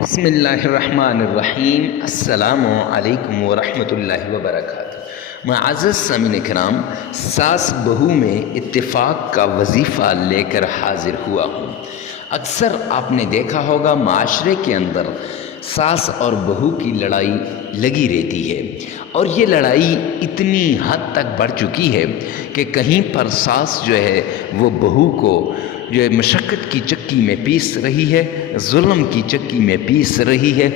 بسم اللہ الرحمن الرحیم۔ السلام علیکم ورحمۃ اللہ وبرکاتہ۔ معزز سامعین کرام، ساس بہو میں اتفاق کا وظیفہ لے کر حاضر ہوا ہوں۔ اکثر آپ نے دیکھا ہوگا معاشرے کے اندر ساس اور بہو کی لڑائی لگی رہتی ہے، اور یہ لڑائی اتنی حد تک بڑھ چکی ہے کہ کہیں پر ساس جو ہے وہ بہو کو جو ہے مشقت کی چکی میں پیس رہی ہے، ظلم کی چکی میں پیس رہی ہے،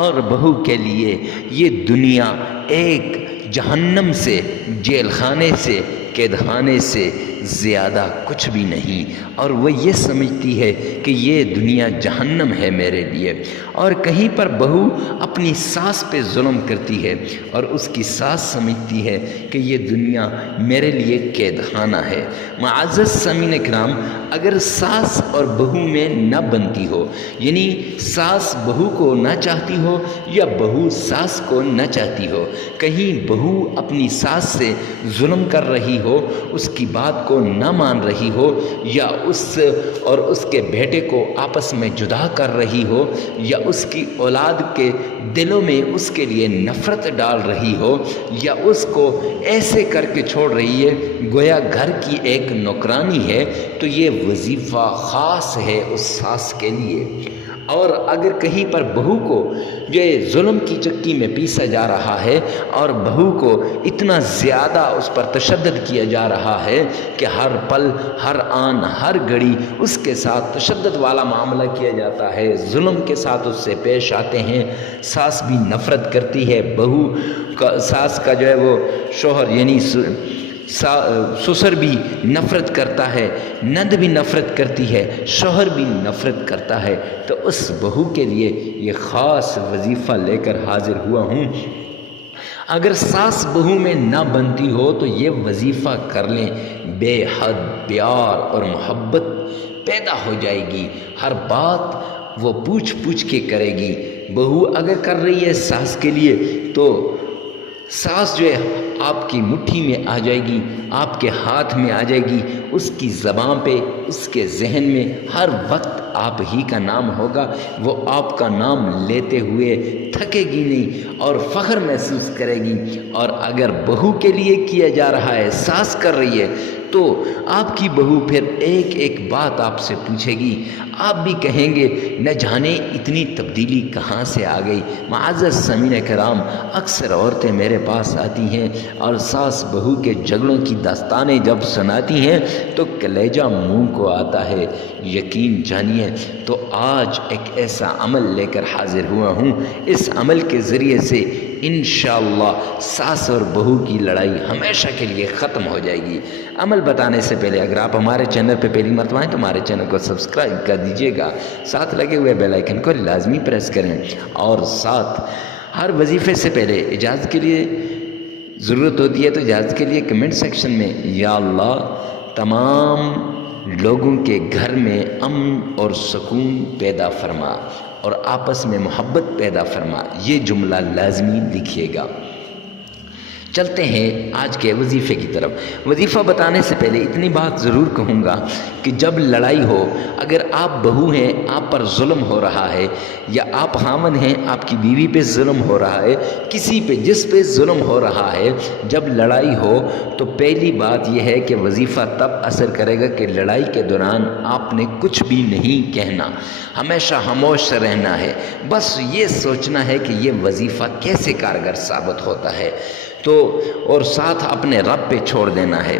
اور بہو کے لیے یہ دنیا ایک جہنم سے، جیل خانے سے، قید خانے سے زیادہ کچھ بھی نہیں، اور وہ یہ سمجھتی ہے کہ یہ دنیا جہنم ہے میرے لیے۔ اور کہیں پر بہو اپنی ساس پہ ظلم کرتی ہے اور اس کی ساس سمجھتی ہے کہ یہ دنیا میرے لیے قید خانہ ہے۔ معزز سامعین کرام، اگر ساس اور بہو میں نہ بنتی ہو، یعنی ساس بہو کو نہ چاہتی ہو یا بہو ساس کو نہ چاہتی ہو، کہیں بہو اپنی ساس سے ظلم کر رہی ہو، اس کی بات کو نہ مان رہی ہو، یا اس اور اس کے بیٹے کو آپس میں جدا کر رہی ہو، یا اس کی اولاد کے دلوں میں اس کے لیے نفرت ڈال رہی ہو، یا اس کو ایسے کر کے چھوڑ رہی ہے گویا گھر کی ایک نوکرانی ہے، تو یہ وظیفہ خاص ہے اس ساس کے لیے۔ اور اگر کہیں پر بہو کو یہ ظلم کی چکی میں پیسا جا رہا ہے اور بہو کو اتنا زیادہ اس پر تشدد کیا جا رہا ہے کہ ہر پل، ہر آن، ہر گھڑی اس کے ساتھ تشدد والا معاملہ کیا جاتا ہے، ظلم کے ساتھ اس سے پیش آتے ہیں، ساس بھی نفرت کرتی ہے، بہو کا، ساس کا جو ہے وہ شوہر یعنی سسر بھی نفرت کرتا ہے، نند بھی نفرت کرتی ہے، شوہر بھی نفرت کرتا ہے، تو اس بہو کے لیے یہ خاص وظیفہ لے کر حاضر ہوا ہوں۔ اگر ساس بہو میں نہ بنتی ہو تو یہ وظیفہ کر لیں، بے حد پیار اور محبت پیدا ہو جائے گی، ہر بات وہ پوچھ پوچھ کے کرے گی۔ بہو اگر کر رہی ہے ساس کے لیے تو ساس جو ہے آپ کی مٹھی میں آ جائے گی، آپ کے ہاتھ میں آ جائے گی، اس کی زبان پہ، اس کے ذہن میں ہر وقت آپ ہی کا نام ہوگا، وہ آپ کا نام لیتے ہوئے تھکے گی نہیں اور فخر محسوس کرے گی۔ اور اگر بہو کے لیے کیا جا رہا ہے، ساس کر رہی ہے، تو آپ کی بہو پھر ایک ایک بات آپ سے پوچھے گی، آپ بھی کہیں گے نہ جانے اتنی تبدیلی کہاں سے آ گئی۔ معزز سامعین کرام، اکثر عورتیں میرے پاس آتی ہیں اور ساس بہو کے جھگڑوں کی داستانیں جب سناتی ہیں تو کلیجہ منہ کو آتا ہے۔ یقین جانیے، تو آج ایک ایسا عمل لے کر حاضر ہوا ہوں، اس عمل کے ذریعے سے انشاءاللہ ساس اور بہو کی لڑائی ہمیشہ کے لیے ختم ہو جائے گی۔ عمل بتانے سے پہلے اگر آپ ہمارے چینل پہ پہلی مرتبہ ہیں تو ہمارے چینل کو سبسکرائب کر دیجئے گا، ساتھ لگے ہوئے بیل آئیکن کو لازمی پریس کریں، اور ساتھ ہر وظیفے سے پہلے اجازت کے لیے ضرورت ہوتی ہے تو اجازت کے لیے کمنٹ سیکشن میں یا اللہ تمام لوگوں کے گھر میں امن اور سکون پیدا فرما اور آپس میں محبت پیدا فرما، یہ جملہ لازمی لکھیے گا۔ چلتے ہیں آج کے وظیفے کی طرف۔ وظیفہ بتانے سے پہلے اتنی بات ضرور کہوں گا کہ جب لڑائی ہو، اگر آپ بہو ہیں، آپ پر ظلم ہو رہا ہے، یا آپ خاوند ہیں، آپ کی بیوی پہ ظلم ہو رہا ہے، کسی پہ جس پہ ظلم ہو رہا ہے، جب لڑائی ہو تو پہلی بات یہ ہے کہ وظیفہ تب اثر کرے گا کہ لڑائی کے دوران آپ نے کچھ بھی نہیں کہنا، ہمیشہ خاموش رہنا ہے، بس یہ سوچنا ہے کہ یہ وظیفہ کیسے کارگر ثابت ہوتا ہے، تو اور ساتھ اپنے رب پہ چھوڑ دینا ہے۔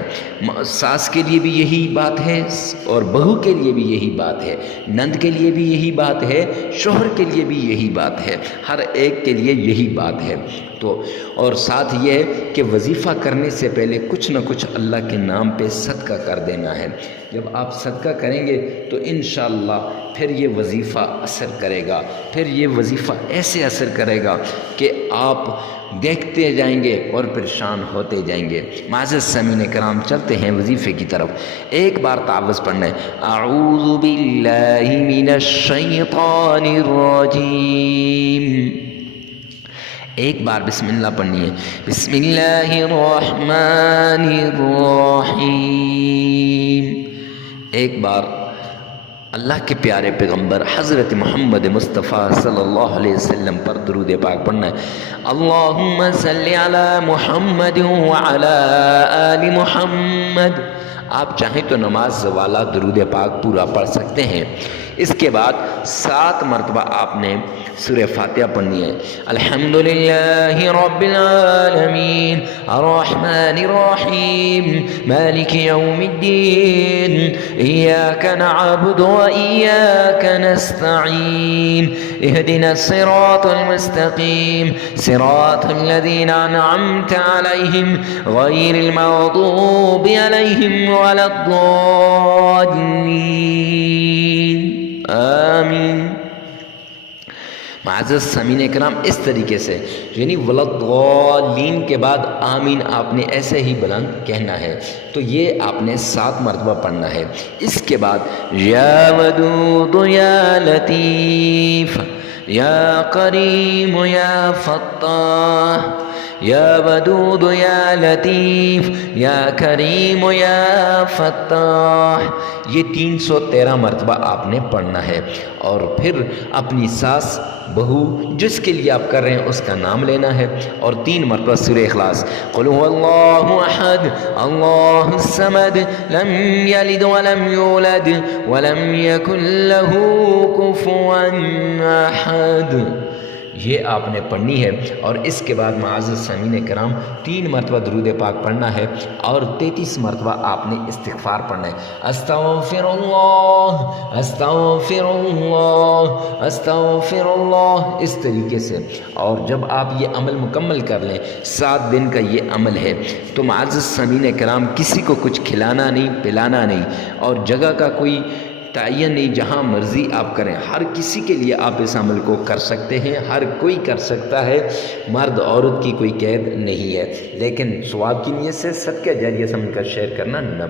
ساس کے لیے بھی یہی بات ہے اور بہو کے لیے بھی یہی بات ہے، نند کے لیے بھی یہی بات ہے، شوہر کے لیے بھی یہی بات ہے، ہر ایک کے لیے یہی بات ہے۔ تو اور ساتھ یہ ہے کہ وظیفہ کرنے سے پہلے کچھ نہ کچھ اللہ کے نام پہ صدقہ کر دینا ہے۔ جب آپ صدقہ کریں گے تو انشاءاللہ پھر یہ وظیفہ اثر کرے گا، پھر یہ وظیفہ ایسے اثر کرے گا کہ آپ دیکھتے جائیں گے اور پریشان ہوتے جائیں گے۔ معزز سامعین کرام، چلتے ہیں وظیفے کی طرف۔ ایک بار تعوذ پڑھنا ہے، اعوذ باللہ من الشیطان الرجیم، ایک بار بسم اللہ پڑھنی ہے، بسم اللہ الرحمن الرحیم، ایک بار اللہ کے پیارے پیغمبر حضرت محمد مصطفیٰ صلی اللہ علیہ وسلم پر درود پاک پڑھنا ہے۔ اللہم صلی علی محمد وعلی آل محمد۔ آپ چاہیں تو نماز والا درود پاک پورا پڑھ سکتے ہیں۔ اس کے بعد 7 مرتبہ آپ نے سورہ فاتحہ پڑھنی ہے۔ الحمدللہ رب العالمین الرحمن الرحیم مالک یوم الدین ایاک نعبد و ایاک نستعین اہدنا الصراط المستقیم صراط الذین انعمت علیہم غیر المغضوب علیہم ولا الضالین آمین۔ معزز سامعین کرام، اس طریقے سے یعنی ولضالین کے بعد آمین آپ نے ایسے ہی بلند کہنا ہے، تو یہ آپ نے 7 مرتبہ پڑھنا ہے۔ اس کے بعد یا ودود یا لطیف یا کریم یا فتاح یا ودود یا لطیف یا کریم یا فتاح، یہ 313 مرتبہ آپ نے پڑھنا ہے۔ اور پھر اپنی ساس بہو جس کے لیے آپ کر رہے ہیں اس کا نام لینا ہے، اور 3 مرتبہ سورہ اخلاص قل هو اللہ احد اللہ الصمد لم یلد ولم یولد ولم یکن له کفوا احد، یہ آپ نے پڑھنی ہے۔ اور اس کے بعد معزز سامعین کرام 3 مرتبہ درود پاک پڑھنا ہے، اور 33 مرتبہ آپ نے استغفار پڑھنا ہے۔ استغفر اللہ استغفر اللہ استغفر اللہ، اس طریقے سے۔ اور جب آپ یہ عمل مکمل کر لیں، 7 دن کا یہ عمل ہے، تو معزز سامعین کرام کسی کو کچھ کھلانا نہیں، پلانا نہیں، اور جگہ کا کوئی تعین نہیں، جہاں مرضی آپ کریں، ہر کسی کے لیے آپ اس عمل کو کر سکتے ہیں، ہر کوئی کر سکتا ہے، مرد عورت کی کوئی قید نہیں ہے، لیکن ثواب کی نیت سے صدقہ جاریہ سمجھ کر شیئر کرنا نہ